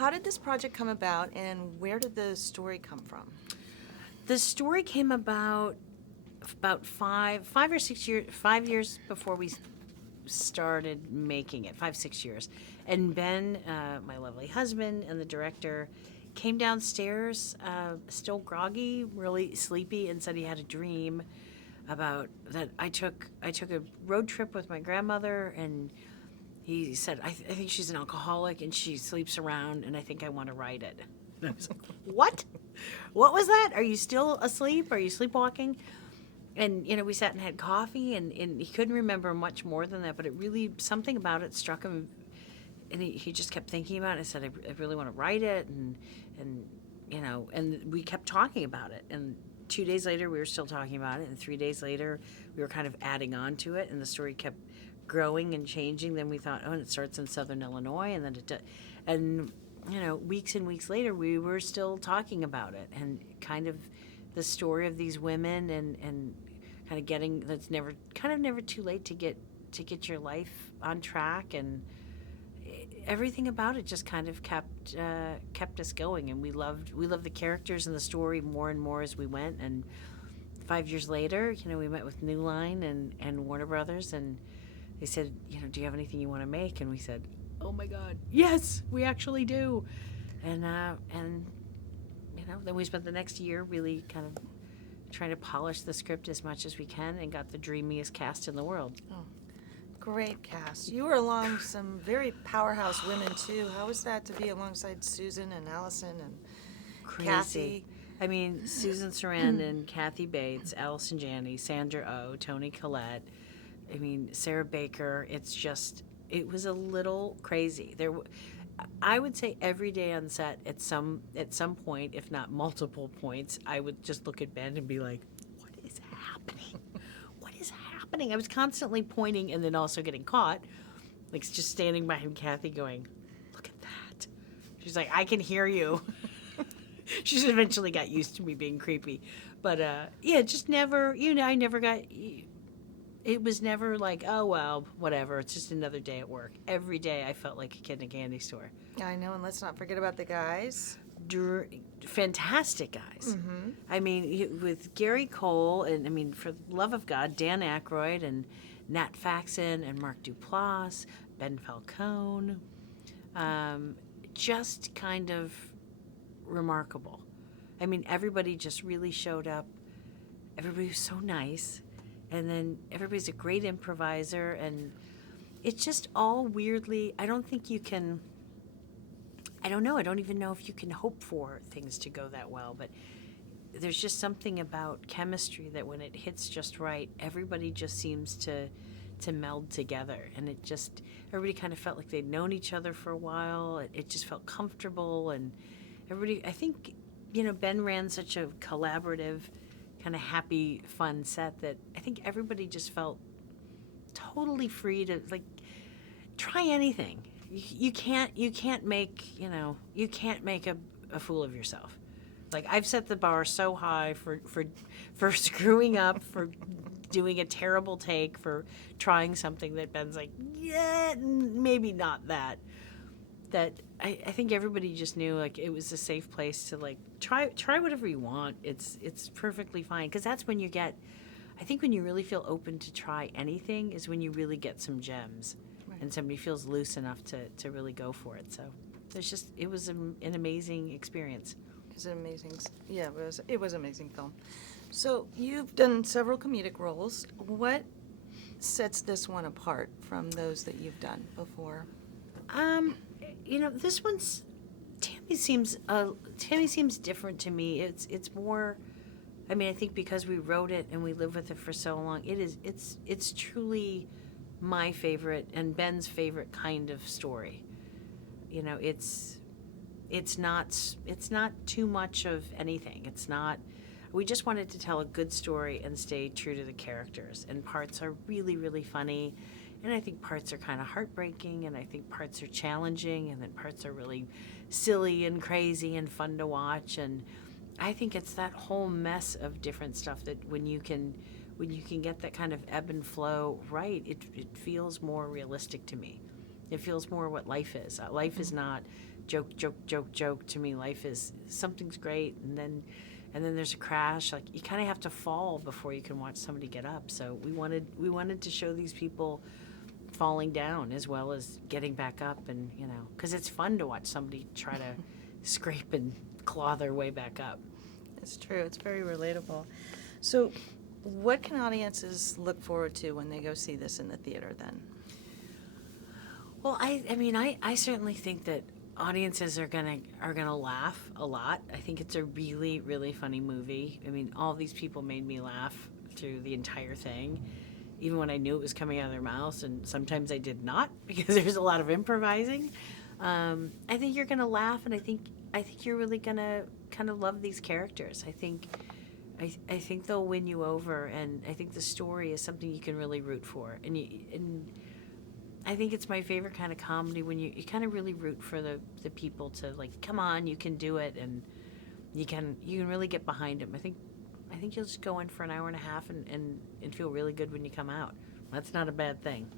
how did this project come about, and where did the story come from? The story came about 5 years before we started making it, 5, 6 years. And Ben, my lovely husband, and the director came downstairs, still groggy, really sleepy, and said he had a dream about that I took a road trip with my grandmother, and he said, I think she's an alcoholic and she sleeps around, and I think I want to write it. And I was like, what? What was that? Are you still asleep? Are you sleepwalking? And, we sat and had coffee, and he couldn't remember much more than that, but it really, something about it struck him, and he just kept thinking about it. I said, I really want to write it, and we kept talking about it. And 2 days later, we were still talking about it, and 3 days later, we were kind of adding on to it, and the story kept growing and changing. Then we thought, and it starts in Southern Illinois, and then weeks and weeks later, we were still talking about it, and kind of the story of these women, and kind of getting that's never too late to get your life on track, and everything about it just kind of kept us going, and we loved the characters and the story more and more as we went. And 5 years later, we met with New Line and Warner Brothers, and they said, do you have anything you want to make? And we said, oh my God, yes, we actually do. And then we spent the next year really kind of trying to polish the script as much as we can, and got the dreamiest cast in the world. Oh, great cast. You were along some very powerhouse women, too. How was that to be alongside Susan and Allison and Crazy. Kathy? I mean, Susan Sarandon, Kathy Bates, Allison Janney, Sandra Oh, Toni Collette, I mean, Sarah Baker. It was a little crazy. I would say every day on set, at some point, if not multiple points, I would just look at Ben and be like, what is happening? What is happening? I was constantly pointing and then also getting caught, like just standing behind Kathy going, look at that. She's like, I can hear you. She's eventually got used to me being creepy. But just never, I never got... It was never like, oh, well, whatever. It's just another day at work. Every day I felt like a kid in a candy store. I know, and let's not forget about the guys. Fantastic guys. Mm-hmm. I mean, with Gary Cole, and for the love of God, Dan Aykroyd and Nat Faxon and Mark Duplass, Ben Falcone. Just kind of remarkable. I mean, everybody just really showed up. Everybody was so nice. And then everybody's a great improviser, and it's just all weirdly, I don't think you can, I don't know, I don't even know if you can hope for things to go that well, but there's just something about chemistry that when it hits just right, everybody just seems to meld together, and everybody kind of felt like they'd known each other for a while. It just felt comfortable, and everybody, I think, Ben ran such a collaborative, kind of happy, fun set that I think everybody just felt totally free to try anything. You can't make a fool of yourself. Like, I've set the bar so high for screwing up, for doing a terrible take, for trying something that Ben's like, yeah, maybe not that. That I think everybody just knew it was a safe place to try whatever you want. It's perfectly fine, because that's when you get, I think when you really feel open to try anything is when you really get some gems, right. And somebody feels loose enough to really go for it. So it was an amazing experience. It's an amazing, yeah, it was an amazing film. So you've done several comedic roles. What sets this one apart from those that you've done before? This one's Tammy seems different to me. It's more, I think because we wrote it and we lived with it for so long, it's truly my favorite and Ben's favorite kind of story. It's not too much of anything. We just wanted to tell a good story and stay true to the characters, and parts are really, really funny. And I think parts are kind of heartbreaking, and I think parts are challenging, and then parts are really silly and crazy and fun to watch. And I think it's that whole mess of different stuff that when you can get that kind of ebb and flow right, it feels more realistic to me. It feels more what life is. Life is not joke, joke, joke, joke. To me, life is something's great, and then there's a crash. Like you kind of have to fall before you can watch somebody get up. So we wanted to show these people falling down as well as getting back up, and because it's fun to watch somebody try to scrape and claw their way back up. It's true. It's very relatable. So, what can audiences look forward to when they go see this in the theater then? Well, I certainly think that audiences are gonna laugh a lot. I think it's a really, really funny movie. I mean, all these people made me laugh through the entire thing, even when I knew it was coming out of their mouths, and sometimes I did not because there's a lot of improvising. I think you're gonna laugh, and I think you're really gonna kind of love these characters. I think they'll win you over, and I think the story is something you can really root for, and I think it's my favorite kind of comedy when you kind of really root for the people to, like, come on, you can do it, and you can really get behind them. I think you'll just go in for an hour and a half and feel really good when you come out. That's not a bad thing.